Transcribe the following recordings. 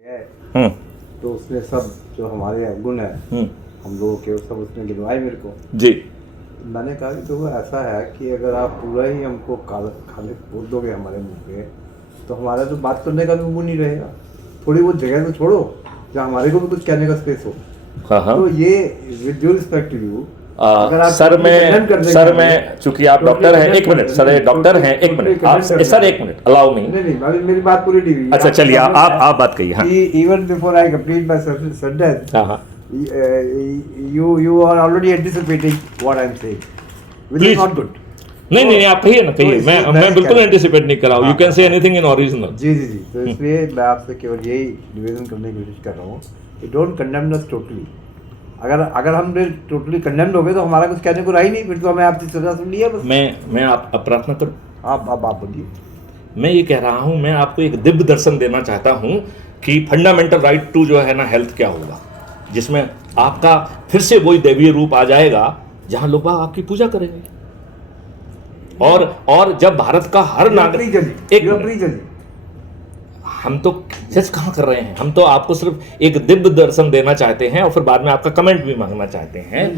है। हम्म तो उसने सब जो हमारे गुण है हम लोगों के सब उसने गिनवाए मेरे को। जी मैंने कहा कि तो ऐसा है कि अगर आप पूरा ही हमको खाली बोल दोगे हमारे मुंह पे तो हमारा तो बात करने का भी मुंह नहीं रहेगा। थोड़ी बहुत जगह तो छोड़ो जहाँ हमारे को भी कुछ कहने का स्पेस हो। हाँ हाँ तो ये with due respect to you, अगर आप सर मैं चूंकि आप डॉक्टर हैं, एक मिनट सर, डॉक्टर हैं, एक मिनट आप सर, एक मिनट अलाउ मी। नहीं नहीं मेरी बात पूरी नहीं हुई। अच्छा चलिए आप बात कहिए। हाँ even before I complete my sentence हाँ हाँ you are already anticipating what I'm saying, which is not good. नहीं नहीं आप कहिए ना, कहिए। मैं बिल्कुल एंटिसिपेट नहीं कर रहा हूँ। You can say anything in original. जी जी जी। तो इसलिए मैं आपसे केवल यही निवेदन करने की कोशिश कर रहा हूँ कि डोंट कंडेम अस टोटली। अगर हम टोटली कंडेम्ड हो गए तो हमारा कुछ कहने को रहा ही नहीं, फिर तो हमें आपकी सजा सुन लिया बस। मैं आप प्रार्थना करूँ। आप बोलिए। मैं ये कह रहा हूँ, मैं आपको एक दिव्य दर्शन देना चाहता हूँ कि फंडामेंटल राइट टू जो है ना हेल्थ क्या होगा, जिसमें आपका फिर से वही दैवीय रूप आ जाएगा जहां लोग आपकी पूजा करेंगे। और जब भारत का हर नागरिक, हम तो सच कहाँ कर रहे हैं, हम तो आपको सिर्फ एक दिव्य दर्शन देना चाहते हैं और फिर बाद में आपका कमेंट भी मांगना चाहते हैं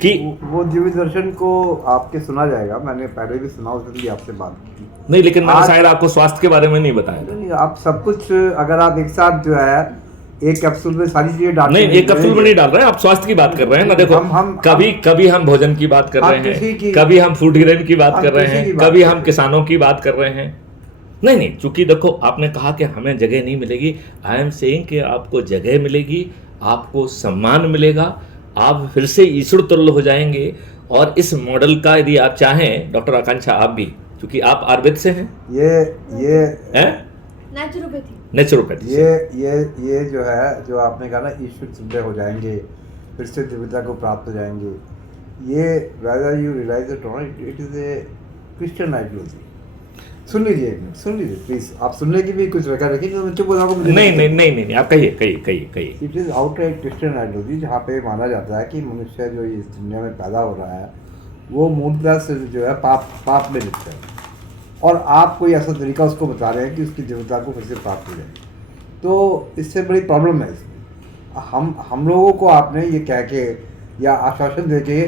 कि वो दिव्य दर्शन को आपके सुना जाएगा। मैंने पहले भी सुना, उस दिन भी आपसे बात की। नहीं, लेकिन मैंने शायद आपको स्वास्थ्य के बारे में नहीं बताया। नहीं, आप सब कुछ अगर आप एक साथ जो है एक कैप्सूल में सारी चीजें डाल नहीं, एक कैप्सूल में नहीं डाल रहे हैं, आप स्वास्थ्य की बात कर रहे हैं ना। देखो कभी हम भोजन की बात कर रहे हैं, कभी हम फूड ग्रेन की बात कर रहे हैं, कभी हम किसानों की बात कर रहे हैं। नहीं, चूंकि देखो आपने कहा कि हमें जगह नहीं मिलेगी। आई एम सेइंग कि आपको जगह मिलेगी, आपको सम्मान मिलेगा, आप फिर से ईश्वर तुल्य हो जाएंगे। और इस मॉडल का यदि आप चाहें, डॉक्टर आकांक्षा आप भी, क्योंकि आप आयुर्वेद से हैं, ये नेचुरोपैथी, ये जो है जो आपने कहा ना ईश्वर तुल्य हो जाएंगे, फिर से दिव्यता को प्राप्त हो जाएंगे, ये whether you realize it or not, it is a Christian ideology। सुन लीजिए प्लीज, आप सुनने की भी कुछ जगह रखिए। तो चुप हो जाओ। नहीं, आप कहिए। It is outright Christian ideology, जहाँ पे माना जाता है कि मनुष्य जो इस दुनिया में पैदा हो रहा है वो मूलतः से जो है पाप में लिप्त है, और आप कोई ऐसा तरीका उसको बता रहे हैं कि उसकी दिव्यता को फिर से प्राप्त हो जाए। तो इससे बड़ी प्रॉब्लम है इसमें। हम लोगों को आपने ये कह के या आश्वासन दे के,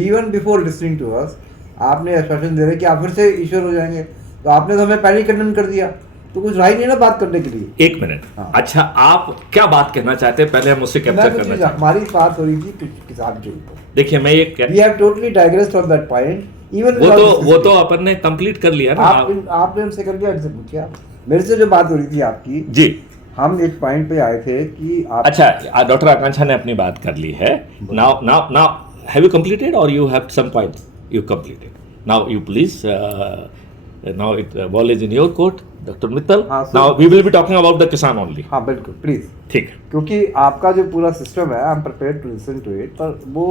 even before listening to us, आपने आश्वासन दे रहे कि आप फिर से ईश्वर हो जाएंगे, तो आपने तो हमें पहले ही कंडेम कर दिया, तो कुछ रहा ही नहीं ना बात करने के लिए। एक मिनट। हाँ। अच्छा, आप क्या बात कहना चाहते हैं, पहले हम उससे कैप्चर करना चाहते हैं। हमारी बात हो रही थी किसान के ऊपर। देखिए, मैं ये we have totally digressed on that point. Even वो तो अपन ने कंप्लीट कर लिया ना। आपने हमसे कर लिया, हमसे पूछा, मेरे से जो बात हो रही थी आपकी जी, हम एक पॉइंट पे आए थे कि आप। अच्छा, डॉक्टर आकांक्षा ने अपनी बात कर ली है। नाउ हैव यू कंप्लीटेड और you have some point you completed? Now you please, now it ball is in your court, Dr. Mittal. Now we will be talking about the किसान only. हाँ बिल्कुल, प्लीज। ठीक, क्योंकि आपका जो पूरा system है, I am prepared to listen to it, पर वो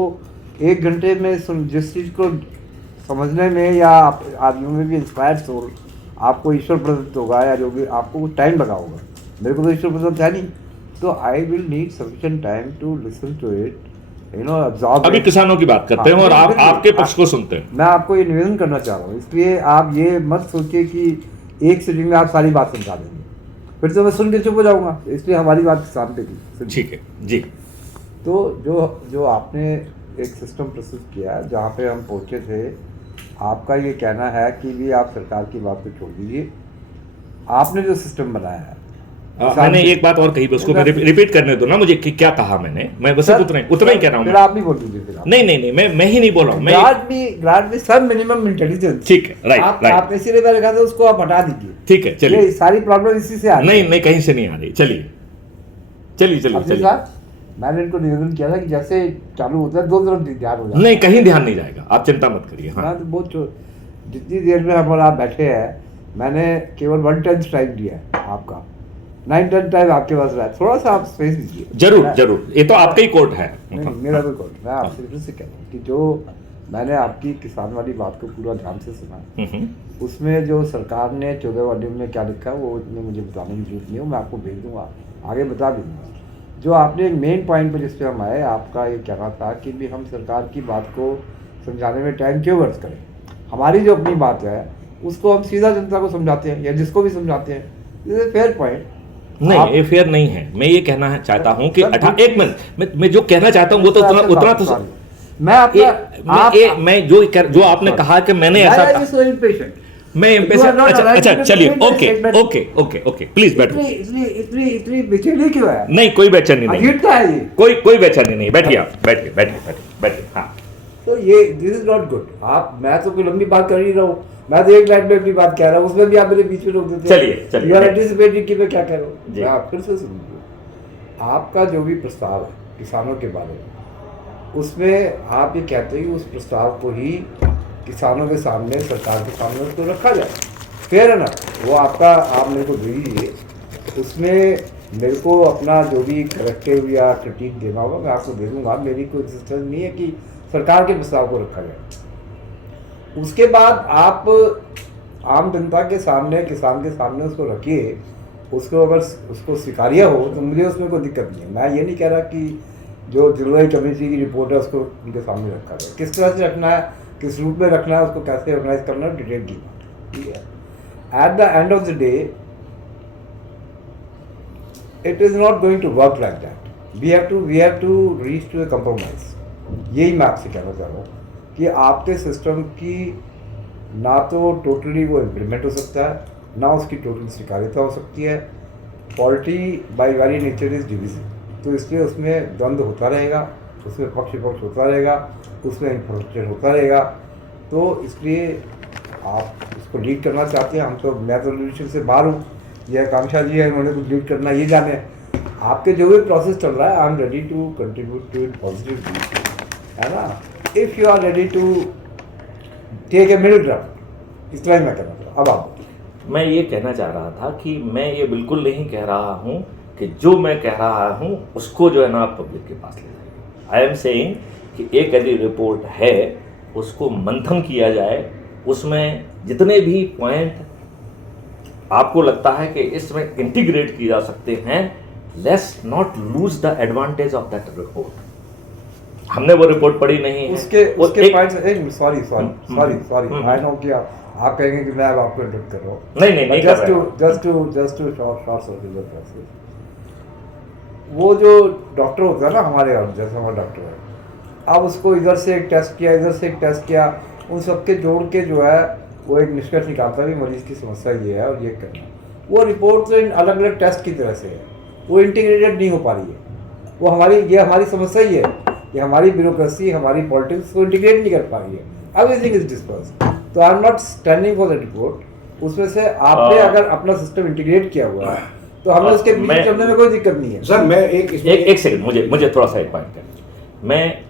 एक घंटे में जिस चीज़ को समझने में या आप यू में भी इंस्पायर्ड सोल आपको ईश्वर प्रदत्त होगा, या जो भी आपको कुछ टाइम लगा होगा, मेरे को तो ईश्वर प्रदत्त है नहीं, तो I will need sufficient time to listen to it, observe. अभी किसानों की बात करते हैं और आप आपके पक्ष को सुनते हैं। मैं आपको ये निवेदन करना चाह रहा हूँ, इसलिए आप ये मत सोचिए कि एक सिटिंग में आप सारी बात समझा देंगे, फिर तो मैं सुन के चुप हो जाऊंगा। इसलिए हमारी बात किसान पे थी। ठीक है जी। तो जो आपने एक सिस्टम प्रस्तुत किया जहाँ पे हम पहुँचे थे, आपका ये कहना है कि भी आप सरकार की बात को छोड़ दीजिए, आपने जो सिस्टम बनाया है। मैंने एक बात और कही, उसको रिपीट करने दो ना मुझे कि क्या कहा मैं बस उतना ही कह रहा हूँ। फिर आप नहीं बोल दीजिए। नहीं, मैं ही नहीं बोल रहा हूँ। ग्राड में सब मिनिमम इंटेलिजेंस। ठीक है, राइट। आप इसीलिए मैंने कहा था उसको आप हटा दीजिए। ठीक है, चलिए। सारी प्रॉब्लम इसी से आ रही है। नहीं, कहीं से नहीं आ रही। चलिए। मैंने इनको निवेदन किया था कि जैसे चालू होता है दो तरफ ध्यान हो जाए। नहीं, कहीं ध्यान नहीं जाएगा, आप चिंता मत करिए। हाँ, तो बहुत जितनी देर में हम और आप बैठे हैं, मैंने केवल 1/10 टाइम दिया है आपका, 9-10 टाइम आपके पास रहा है। थोड़ा सा आप स्पेस दीजिए। जरूर, ये तो आपका ही कोर्ट है। नहीं, मेरा कोई कोर्ट। मैं आपसे फिर से कह रहा हूँ कि जो मैंने आपकी किसान वाली बात को पूरा ध्यान से सुना, उसमें जो सरकार ने 14 वॉल्यूम में क्या लिखा है वो इतने मुझे बताने की जरूरत नहीं हो, मैं आपको भेज दूंगा, आगे बता दूंगा। जो आपने मेन पॉइंट पर जिस पे हम आए, आपका ये कहना था कि भी हम सरकार की बात को समझाने में टाइम क्यों वर्थ करें, हमारी जो अपनी बात है उसको हम सीधा जनता को समझाते हैं या जिसको भी समझाते हैं। This is fair point. नहीं, ये फेयर नहीं है। मैं ये कहना चाहता हूँ कि एक मिनट, मैं जो कहना चाहता हूँ वो तो उतना तो मैं जो आपने कहा कि मैंने ऐसा मैं अच्छा चलिए, okay okay okay okay, please बैठो। इतनी बेचैनी क्यों है? नहीं, कोई बेचैनी नहीं है ये, कोई बेचैनी नहीं। बैठिए आप, बैठिए। हाँ, तो ये दिस इज नॉट गुड। आप, मैं तो कोई लंबी बात कर ही रहा हूँ, मैं तो एक लाइन में अपनी बात कह रहा हूँ, उसमें भी आप मेरे बीच में रोक देते हैं। चलिए यू आर एंटिसिपेटिंग कि मैं क्या कह रहा हूँ। मैं आप फिर से सुनिए, आपका जो भी प्रस्ताव है किसानों के बारे में, उसमें आप ये कहते हैं कि उस प्रस्ताव को ही किसानों के सामने, सरकार के सामने उसको रखा जाए। फेयर है ना? वो आपका, आप मेरे को दे दीजिए, उसमें मेरे को अपना जो भी करेक्टिव या क्रिटिक देना होगा मैं आपको दे दूँगा। मेरी कोई इंसिस्टेंस नहीं है कि सरकार के प्रस्ताव को रखा जाए। उसके बाद आप आम जनता के सामने, किसान के सामने उसको रखिए। उसको अगर उसको स्वीकार्य हो तो मुझे उसमें कोई दिक्कत नहीं है। मैं ये नहीं कह रहा कि जो जिलोई कमेटी की रिपोर्ट है उसको उनके सामने रखा जाए। किस तरह से रखना है, किस रूप में रखना है, उसको कैसे ऑर्गेनाइज करना है, डिटेल की, ठीक है। At the end of the day it is not going to work like that. We have to reach to a compromise. यही मैं आपसे कहना चाह रहा हूँ कि आपके सिस्टम की ना तो टोटली वो इम्प्लीमेंट हो सकता है, ना उसकी टोटल स्वीकार्यता हो सकती है। Polity by very nature is division, तो इसलिए उसमें द्वंद्व होता रहेगा, उसमें पक्ष विपक्ष होता रहेगा, उसमें इंफ्रास्ट्रक्चर होता रहेगा। तो इसलिए आप उसको लीड करना चाहते हैं, मैं तो लीडरशिप से बाहर हूँ, यह आकांक्षा जी है, उन्होंने कुछ लीड करना, ये जाने। आपके जो भी प्रोसेस चल रहा है, I am ready to contribute to it positively, है ना। If you are ready to take a middle ground, इतना ही मैं कहना चाहता हूँ। अब आप, मैं ये कहना चाह रहा था कि मैं ये बिल्कुल नहीं कह रहा हूँ कि जो मैं कह रहा हूँ उसको जो है ना आप पब्लिक के पास ले जाइए। आई एम सेइंग कि एक यदि रिपोर्ट है उसको मंथन किया जाए, उसमें जितने भी पॉइंट आपको लगता है कि इसमें इंटीग्रेट किए जा सकते हैं, let's not lose the advantage of that report. हमने वो रिपोर्ट पढ़ी नहीं है, उसके पॉइंट्स, सॉरी आई नो कि आप कहेंगे कि मैं अब आपको इंटरप्ट कर रहा हूँ। नहीं just to short circular process. वो जो डॉक्टर होता है ना हमारे यहाँ, जैसे हमारा डॉक्टर है, अब उसको इधर से एक टेस्ट किया, इधर से एक टेस्ट किया, उन सबके जोड़ के जो है वो एक निष्कर्ष निकालता है कि मरीज की समस्या ये है और ये करना। वो रिपोर्ट तो इन अलग अलग टेस्ट की तरह से है, वो इंटीग्रेटेड नहीं हो पा रही है। वो हमारी समस्या ही है कि हमारी ब्यूरोक्रेसी, हमारी पॉलिटिक्स को इंटीग्रेट नहीं कर पा रही है। Everything is disperse. तो I am not standing for the report. उसमें से आपने अगर अपना सिस्टम इंटीग्रेट किया हुआ है तो हमें उसके पीछे चलने में कोई दिक्कत नहीं है। सर मैं एक सेकंड, मुझे थोड़ा सा एक पॉइंट है। मैं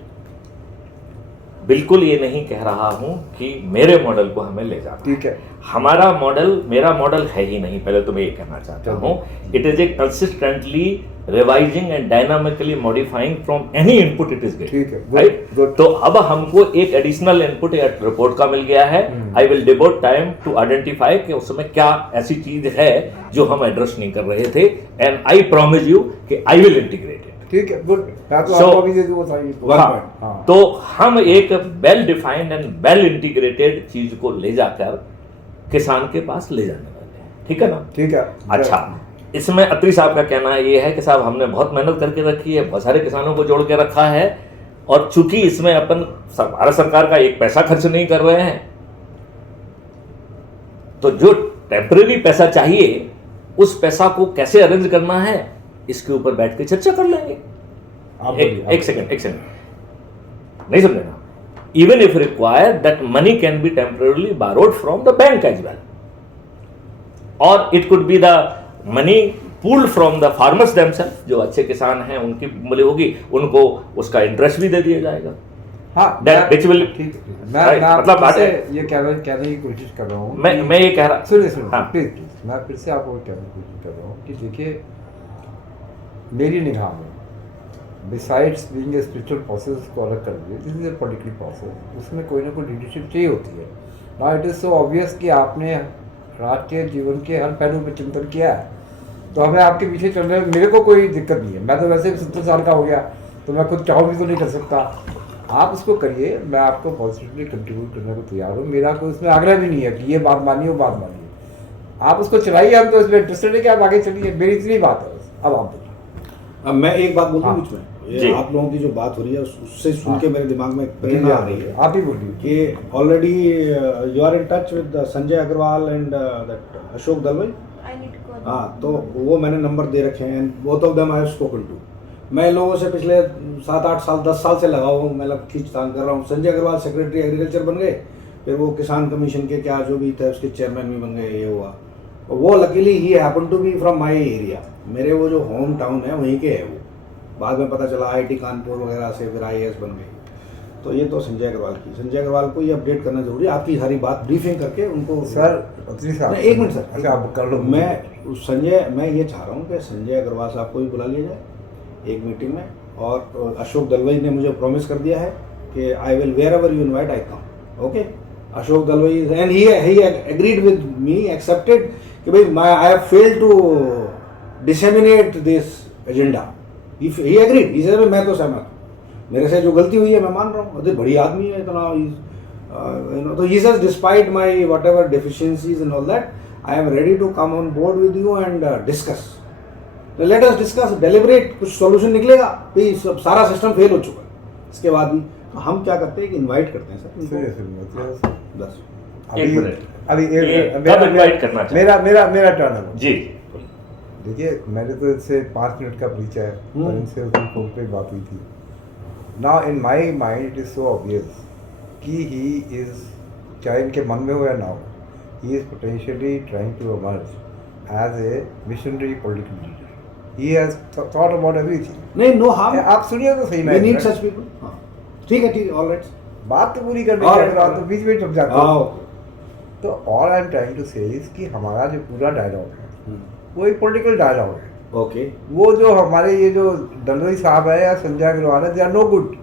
बिल्कुल ये नहीं कह रहा हूं कि मेरे मॉडल को हमें ले जाना, ठीक है। हमारा मॉडल, मेरा मॉडल है ही नहीं। पहले तो मैं ये कहना चाहता हूं, it is a consistently revising and dynamically modifying from any input it is ठीक है, राइट। तो अब हमको एक एडिशनल इनपुट या रिपोर्ट का मिल गया है। I will devote time to identify कि उसमें क्या ऐसी चीज है जो हम एड्रेस नहीं कर रहे थे, एंड आई प्रॉमिस यू कि आई विल इंटीग्रेट इट। ठीक है, गुड। तो हम एक well defined and well integrated चीज को ले जाकर किसान के पास ले जाने वाले हैं, ठीक है ना? ठीक है। अच्छा, इसमें अत्री साहब का कहना ये है कि साहब हमने बहुत मेहनत करके रखी है, बहुत सारे किसानों को जोड़ के रखा है, और चूंकि इसमें अपन भारत सरकार का एक पैसा खर्च नहीं कर रहे हैं, तो जो टेम्परेरी पैसा चाहिए उस पैसा को कैसे अरेंज करना है इसके ऊपर बैठ के चर्चा कर लेंगे। एक सेकंड नहीं समझे ना? Even if required that money can be temporarily borrowed from the bank as well, और it could be the money pooled from the farmers themselves. जो अच्छे किसान हैं उनकी मिली होगी, उनको उसका इंटरेस्ट भी दे दिया जाएगा। हाँ, ठीक है, मतलब ये कहने की कोशिश कर रहा हूँ। मैं ये कह रहा, सुनिए प्लीज, मैं फिर से आपको कहने की कोशिश कर रहा हूँ कि देखिए, मेरी निगाह में besides being a spiritual process को अलग कर दिए, this is a political process. उसमें कोई ना कोई लीडरशिप चाहिए होती है ना। इट इज़ सो ऑब्वियस कि आपने राष्ट्र के जीवन के हर पहलू पर चिंतन किया है, तो हमें आपके पीछे चलने में मेरे को कोई दिक्कत नहीं है। मैं तो वैसे भी 70 साल का हो गया, तो मैं खुद चाहूँ भी तो नहीं कर सकता। आप उसको करिए, मैं आपको पॉजिटिवली कंट्रीब्यूट करने को तैयार हूँ। मेरा कोई उसमें आग्रह भी नहीं है कि ये बात मानिए वो बात मानिए। आप उसको चलाइए, हम तो इसमें इंटरेस्टेड है कि आप आगे चलिए, मेरी इतनी बात है बस। अब आप बोलिए। अब मैं एक बात बोलूँ हाँ। बीच में, ये आप लोगों की जो बात हो रही है उससे सुन हाँ। के मेरे दिमाग में एक प्रेरणा आ रही है आप ही बोलिए कि already you are in touch with Sanjay Agarwal and that Ashok Dalwai. हाँ, तो वो मैंने नंबर दे रखे हैं, both of them I have spoken to. मैं लोगों से पिछले 7-8 साल 10 साल से लगा हुआ हूँ, मैं खींचतान कर रहा हूँ। संजय अग्रवाल सेक्रेटरी एग्रीकल्चर बन गए, फिर वो किसान कमीशन के क्या जो भी थे उसके चेयरमैन भी बन गए, ये हुआ। वो लकीली ही happen to be from my area, मेरे वो जो होम टाउन है वहीं के है वो। बाद में पता चला IIT कानपुर वगैरह से फिर IAS बन गई। तो ये तो संजय अग्रवाल की, संजय अग्रवाल को ये अपडेट करना जरूरी है, आपकी सारी बात ब्रीफिंग करके उनको। सर एक मिनट सर, अच्छा आप कर लो। मैं ये चाह रहा हूँ कि संजय अग्रवाल साहब को भी बुला लिया जाए एक मीटिंग में, और अशोक दलवाई ने मुझे प्रॉमिस कर दिया है कि I will wherever you invite I come. Okay, Ashok Dalwai and he agreed with me, accepted कि भाई I have failed to disseminate this agenda. He agreed, he said मैं तो सहमत हूँ, मेरे से जो गलती हुई है मैं मान रहा हूँ। अरे बड़ी आदमी है इतना, you know, तो he says despite my whatever deficiencies and all that, I am ready to come on board with you and discuss. तो let us discuss, deliberate, कुछ solution निकलेगा। भाई सब सारा सिस्टम फेल हो चुका है, इसके बाद भी तो हम क्या करते हैं कि इनवाइट करते हैं सर। बस एक मिनट, अभी कब इनवाइट करना चाहिए? मेरा टर्न है जी। देखिए, मैंने तो इससे 5 मिनट का परिचय है, और इनसे उसकी फोन पे बात हुई थी। Now in my mind it is so obvious कि ही इज, चाहे इनके मन में हो या ना हो, he is potentially trying to emerge as a missionary political leader. He has thought about everything. नहीं, नो हार्म, आप सुनिए तो सही ना। we need such people. हाँ, ठीक है, ऑल राइट, बात तो पूरी करनी है, अगर आप तो बीच में समझाते हो। तो all I am trying to say is कि हमारा जो पूरा डायलॉग है वो एक पॉलिटिकल डायलॉग है। ओके, वो जो हमारे ये जो दलवाई साहब है या संजय अग्रवाल है, दे आर नो गुड,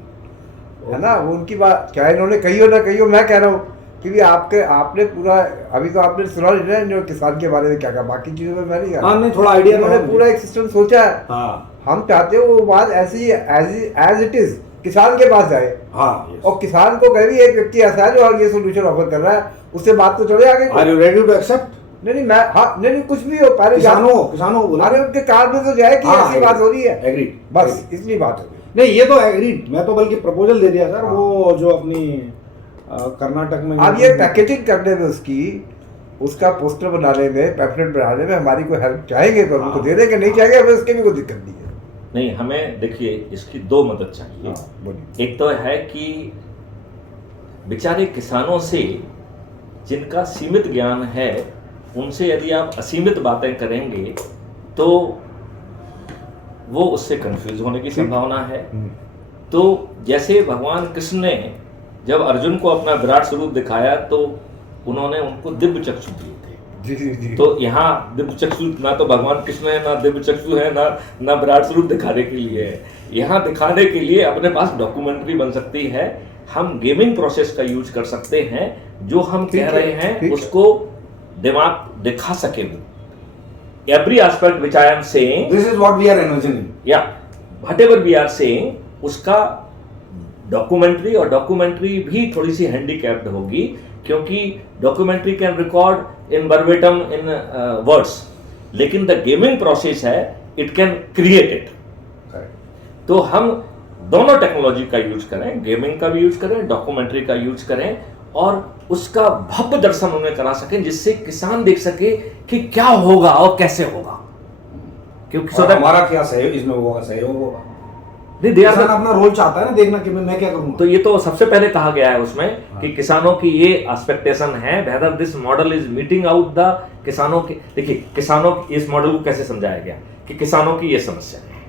है ना। वो उनकी बात चाहे इन्होंने कही हो ना कही हो, मैं कह रहा हूँ कि भी आपने पूरा, अभी तो आपने सुना नहीं ना जो किसान के बारे में क्या कहा, बाकी चीजों में मैं नहीं कहा। नहीं, थोड़ा आइडिया, उन्होंने पूरा एक सिस्टम सोचा है। हाँ, हम चाहते हो वो बात ऐसी एज इट इज किसान के पास जाए। हाँ, और किसान को कभी एक व्यक्ति ऐसा है जो ये सोल्यूशन ऑफर कर रहा है, उससे बात तो चले आगे। Are you ready to accept? नहीं, मैं नहीं कुछ भी हो, पहले किसानों को बोला, अरे उनके कार में तो जाए कि ऐसी बात हो रही है। एग्रीड, बस इतनी बात है। नहीं, ये तो एग्रीड, मैं तो बल्कि प्रपोजल दे दिया सर। वो जो अपनी कर्नाटक में अब ये पैकेजिंग करने में उसका पोस्टर बनाने में, पैम्फलेट बनाने में हमारी कोई हेल्प चाहेंगे तो हमको दे देंगे, नहीं चाहेंगे हमें उसके भी कोई दिक्कत नहीं है। नहीं, हमें देखिए इसकी 2 मदद चाहिए। एक तो है कि बेचारे किसानों से जिनका सीमित ज्ञान है, उनसे यदि आप असीमित बातें करेंगे तो वो उससे कंफ्यूज होने की संभावना है। तो जैसे भगवान कृष्ण ने जब अर्जुन को अपना विराट स्वरूप दिखाया तो उन्होंने उनको दिव्य चक्षु दिए थे। जी। तो यहाँ दिव्य चक्षु ना तो भगवान कृष्ण है, ना दिव्य चक्षु है, ना विराट स्वरूप दिखाने के लिए है। यहाँ दिखाने के लिए अपने पास डॉक्यूमेंट्री बन सकती है, हम गेमिंग प्रोसेस का यूज कर सकते हैं, जो हम कह रहे हैं उसको दिमाग दिखा सके। Every aspect which I am saying, this is what we are envisioning. Yeah, whatever we are saying, उसका डॉक्यूमेंट्री, और डॉक्यूमेंट्री भी थोड़ी सी हैंडीकैप्ड होगी क्योंकि documentary can record in verbatim in words, लेकिन द गेमिंग प्रोसेस है इट कैन क्रिएट इट। तो हम दोनों टेक्नोलॉजी का यूज करें, गेमिंग का भी यूज करें, डॉक्यूमेंट्री का यूज करें, और उसका भव्य दर्शन उन्हें करा सकें जिससे किसान देख सके कि क्या होगा और कैसे होगा। क्योंकि हमारा क्या सहयोग इसमें होगा, सहयोग होगा। नहीं, किसान अपना रोल चाहता है ना देखना कि मैं क्या करूंगा। तो ये तो सबसे पहले कहा गया है उसमें कि किसानों की ये एक्सपेक्टेशन है, whether this model is meeting out the किसानों की। देखिए, किसानों की इस मॉडल को कैसे समझाया गया कि किसानों की ये समस्या है,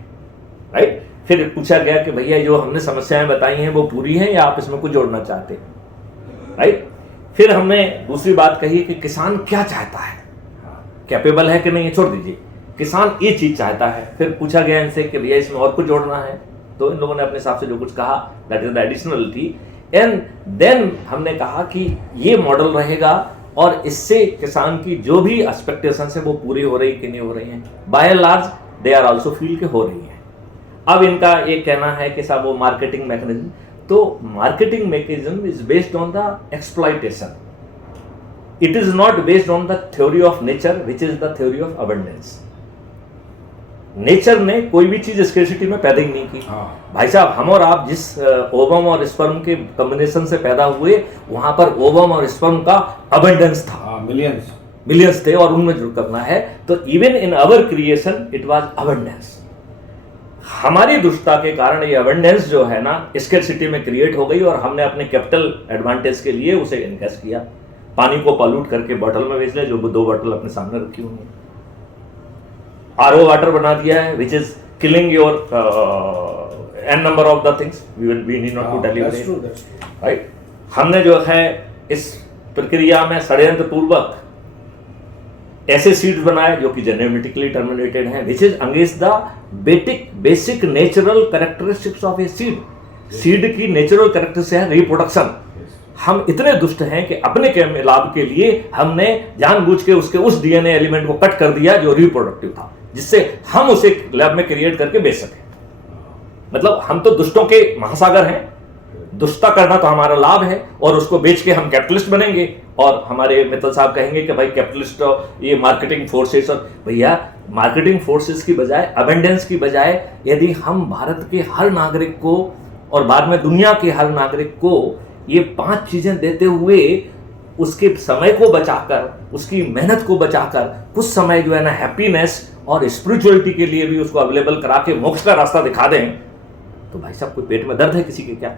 राइट। फिर पूछा गया कि भैया जो हमने समस्याएं बताई हैं वो पूरी हैं या आप इसमें कुछ जोड़ना चाहते हैं, राइट। फिर हमने दूसरी बात कही कि किसान क्या चाहता है, कैपेबल है कि नहीं, छोड़ दीजिए, किसान ये चीज चाहता है। फिर पूछा गया इनसे कि भैया इसमें और कुछ जोड़ना है, तो इन लोगों ने अपने हिसाब से जो कुछ कहा that is the additionality. And then हमने कहा कि ये मॉडल रहेगा और इससे किसान की जो भी एक्सपेक्टेशन है वो पूरी हो रही कि नहीं हो रही हैं, by and large they are also feel के हो रही हैं। अब इनका ये कहना है कि साहब वो मार्केटिंग मैकेनिज्म, तो marketing mechanism is based on the exploitation. It is not based on the theory of nature which is the theory of abundance. Nature ने कोई भी चीज स्केर्सिटी में पैदा ही नहीं की। भाई साहब, हम और आप जिस ओवम और स्पर्म के कॉम्बिनेशन से पैदा हुए, वहां पर ओवम और स्पर्म का अबंडेंस था, मिलियंस थे, और उनमें जो करना है, तो even in our creation it was abundance. हमारी दुष्टता के कारण ये अबंडेंस जो है ना स्केर्सिटी में क्रिएट हो गई, और हमने अपने कैपिटल एडवांटेज के लिए उसे इन्वेस्ट किया। पानी को पॉल्यूट करके बॉटल में भेज ले, जो 2 बॉटल अपने सामने रखी हुई है। आरओ वाटर बना दिया है which is killing your an number of the things, we need not to tell you, right. हमने जो है इस प्रक्रिया में षड्यंत्र पूर्वक ऐसे सीड्स बनाए जो कि जेनेटिकली टर्मिनेटेड हैं, which is against the basic natural characteristics of a seed. Seed की नेचुरल कैरेक्टरिस्टिक्स है रिप्रोडक्शन। हम इतने दुष्ट हैं कि अपने लाभ के लिए हमने जानबूझ के उसके उस डीएनए एलिमेंट को कट कर दिया जो रिप्रोडक्टिव था, जिससे हम उसे लैब में क्रिएट करके बेच सकें। मतलब हम तो दुष्टों के महासागर हैं। दुष्टता करना तो हमारा लाभ है, और उसको बेच के हम कैपिटलिस्ट बनेंगे। और हमारे मित्तल साहब कहेंगे कि भाई कैपिटलिस्ट ये मार्केटिंग फोर्सेस, और भैया मार्केटिंग फोर्सेस की बजाय, अबेंडेंस की बजाय, यदि हम भारत के हर नागरिक को और बाद में दुनिया के हर नागरिक को ये 5 चीजें देते हुए उसके समय को बचाकर, उसकी मेहनत को बचाकर, कुछ समय जो है ना हैप्पीनेस और स्पिरिचुअलिटी के लिए भी उसको अवेलेबल करा के मोक्ष का रास्ता दिखा दें, तो भाई साहब कोई पेट में दर्द है किसी के क्या?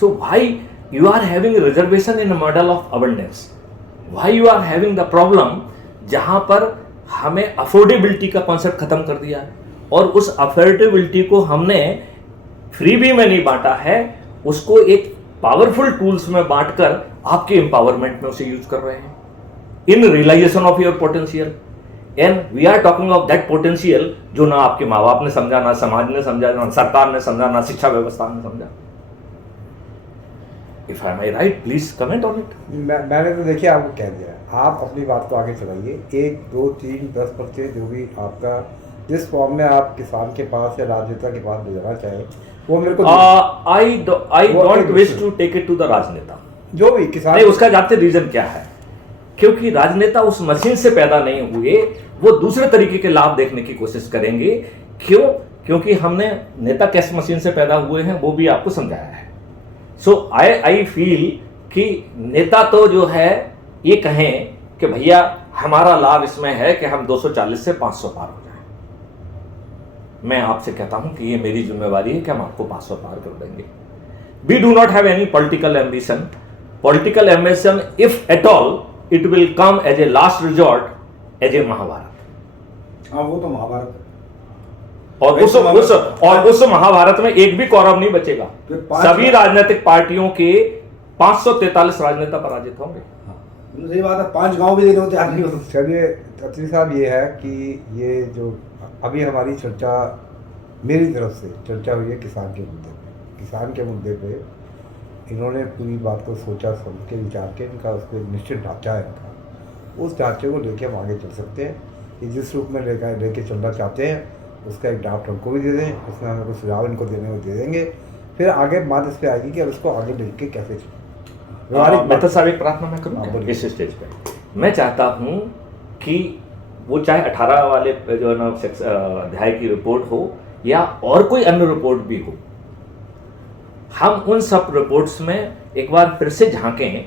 So why you are having reservation in model of abundance? Why you are having the problem जहां पर हमें अफोर्डेबिलिटी का कॉन्सेप्ट खत्म कर दिया है, और उस अफोर्डेबिलिटी को हमने फ्रीबी में नहीं बांटा है, उसको एक पावरफुल टूल्स में बांटकर आपके एम्पावरमेंट में उसे यूज कर रहे हैं, in realization of your potential. And we are talking of that potential जो ना आपके माँ बाप ने समझा, ना समाज ने समझा, ना सरकार ने समझा, ना शिक्षा व्यवस्था ने समझा। If I am right, please comment on it. मैंने तो देखिए आपको कह दिया, आप अपनी बात को आगे चलाइए। 1, 2, 3, 10% जो भी आपका जिस फॉर्म में आप किसान के पास या राजनेता के पास भेजना चाहें, वो मेरे को I don't wish to take it to the राजनेता। जो भी किसान नहीं, उसका जानते रीजन क्या है? क्योंकि राजनेता उस मशीन से पैदा नहीं हुए, वो दूसरे तरीके के लाभ देखने की कोशिश करेंगे। क्यों? क्योंकि हमने नेता किस मशीन से पैदा हुए हैं वो भी आपको समझाया है। सो आई फील कि नेता तो जो है ये कहें कि भैया हमारा लाभ इसमें है कि हम 240 से 500 पार हो जाएं। मैं आपसे कहता हूं कि ये मेरी जिम्मेवारी है कि हम आपको 500 पार कर देंगे। We do not have any political ambition. Political ambition, if at all, it will come as a last resort, as a Mahabharat. हाँ, वो तो महाभारत है। और उस महाभारत में एक भी कौरव नहीं बचेगा। सभी राजनीतिक पार्टियों के 543 राजनेता पराजित होंगे। सही बात है, 5 गांव भी देने होते आदमी होते। चलिए अत्री साहब, ये है कि ये जो अभी हमारी चर्चा, मेरी तरफ से चर्चा हुई है किसान के मुद्दे पे। किसान के मुद्दे पे इन्होंने पूरी बात को सोचा, समझ के, विचार के, इनका उस पर निश्चित ढांचा है इनका, उस ढांचे को लेके हम आगे चल सकते हैं। कि जिस रूप में लेके चलना चाहते हैं उसका एक ड्राफ्ट हमको भी दे दें, उसमें हमें कुछ सुझाव इनको देने को दे देंगे। फिर आगे बात इस पर आएगी कि अब उसको आगे लेके कैसे चलें। मैं तो साहब एक प्रार्थना मैं करूँगा इस स्टेज पे। मैं चाहता हूँ कि वो चाहे 18 वाले जो है ना अध्याय की रिपोर्ट हो या और कोई अन्य रिपोर्ट भी हो, हम उन सब रिपोर्ट्स में एक बार फिर से झांकें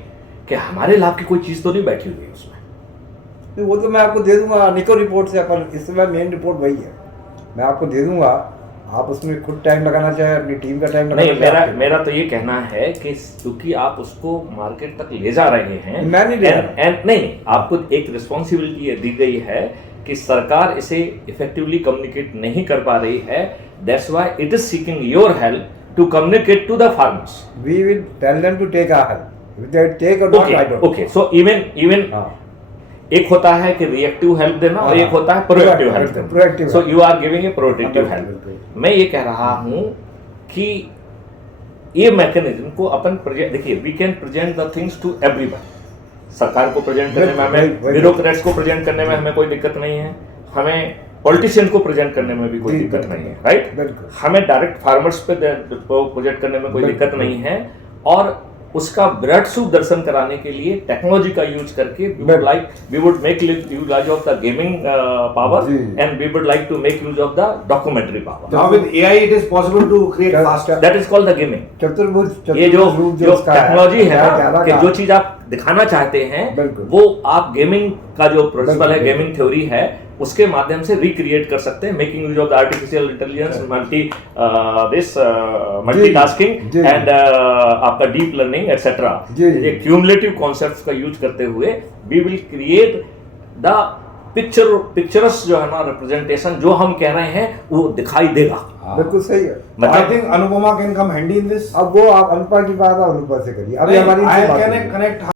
कि हमारे लाभ की कोई चीज़ तो नहीं बैठी हुई है उसमें। वो तो मैं आपको दे दूंगा निको रिपोर्ट से, अपन इस समय मेन रिपोर्ट वही है, मैं आपको दे दूंगा। आप उसमें खुद टाइम लगाना चाहे, अपनी टीम का टाइम लगाना चाहे। मेरा तो ये कहना है कि क्योंकि आप उसको मार्केट तक ले जा रहे हैं, मैं नहीं ले रहा। नहीं, आपको एक रिस्पॉन्सिबिलिटी दी गई है कि सरकार इसे इफेक्टिवली कम्युनिकेट नहीं कर पा रही है। That's why it is seeking your help to communicate to the farmers. We will tell them to take our help, if they take or not, I don't know. Okay, so even एक होता है कि reactive help देना और एक होता है proactive help देना। So you are giving a proactive help. मैं ये कह रहा हूं कि ये मैकेनिज्म को अपन देखिए, we can present the things to everyone. सरकार को प्रेजेंट करने में हमें, ब्यूरोक्रेट्स को प्रेजेंट करने में हमें कोई दिक्कत नहीं है, हमें पॉलिटिशियन को प्रेजेंट करने में भी कोई दिक्कत नहीं है, राइट। हमें डायरेक्ट फार्मर्स पे प्रोजेक्ट करने में कोई दिक्कत नहीं है। और उसका ब्रड सूप दर्शन कराने के लिए टेक्नोलॉजी का यूज करके we would make use of the gaming power and we would like to make use of the documentary power. Now with AI it is possible to create faster, that is called the gaming. चतुर्भुज ये जो technology है ना, कि जो चीज आप दिखाना चाहते हैं वो आप गेमिंग का जो प्रिंसिपल है, गेमिंग थ्योरी है, उसके माध्यम से रिक्रिएट कर सकते हैं, making use of the artificial intelligence, multitasking and आपका डीप लर्निंग एटसेट्रा। ये क्यूमुलेटिव कॉन्सेप्ट्स का यूज करते हुए we will create the pictures जो है ना रिप्रेजेंटेशन, जो हम कह रहे हैं वो दिखाई देगा। बिल्कुल सही है। I think Anupama can come handy in this. अब वो आप अनुपमा की बात अनुपमा से करिए, अभी हमारी कनेक्ट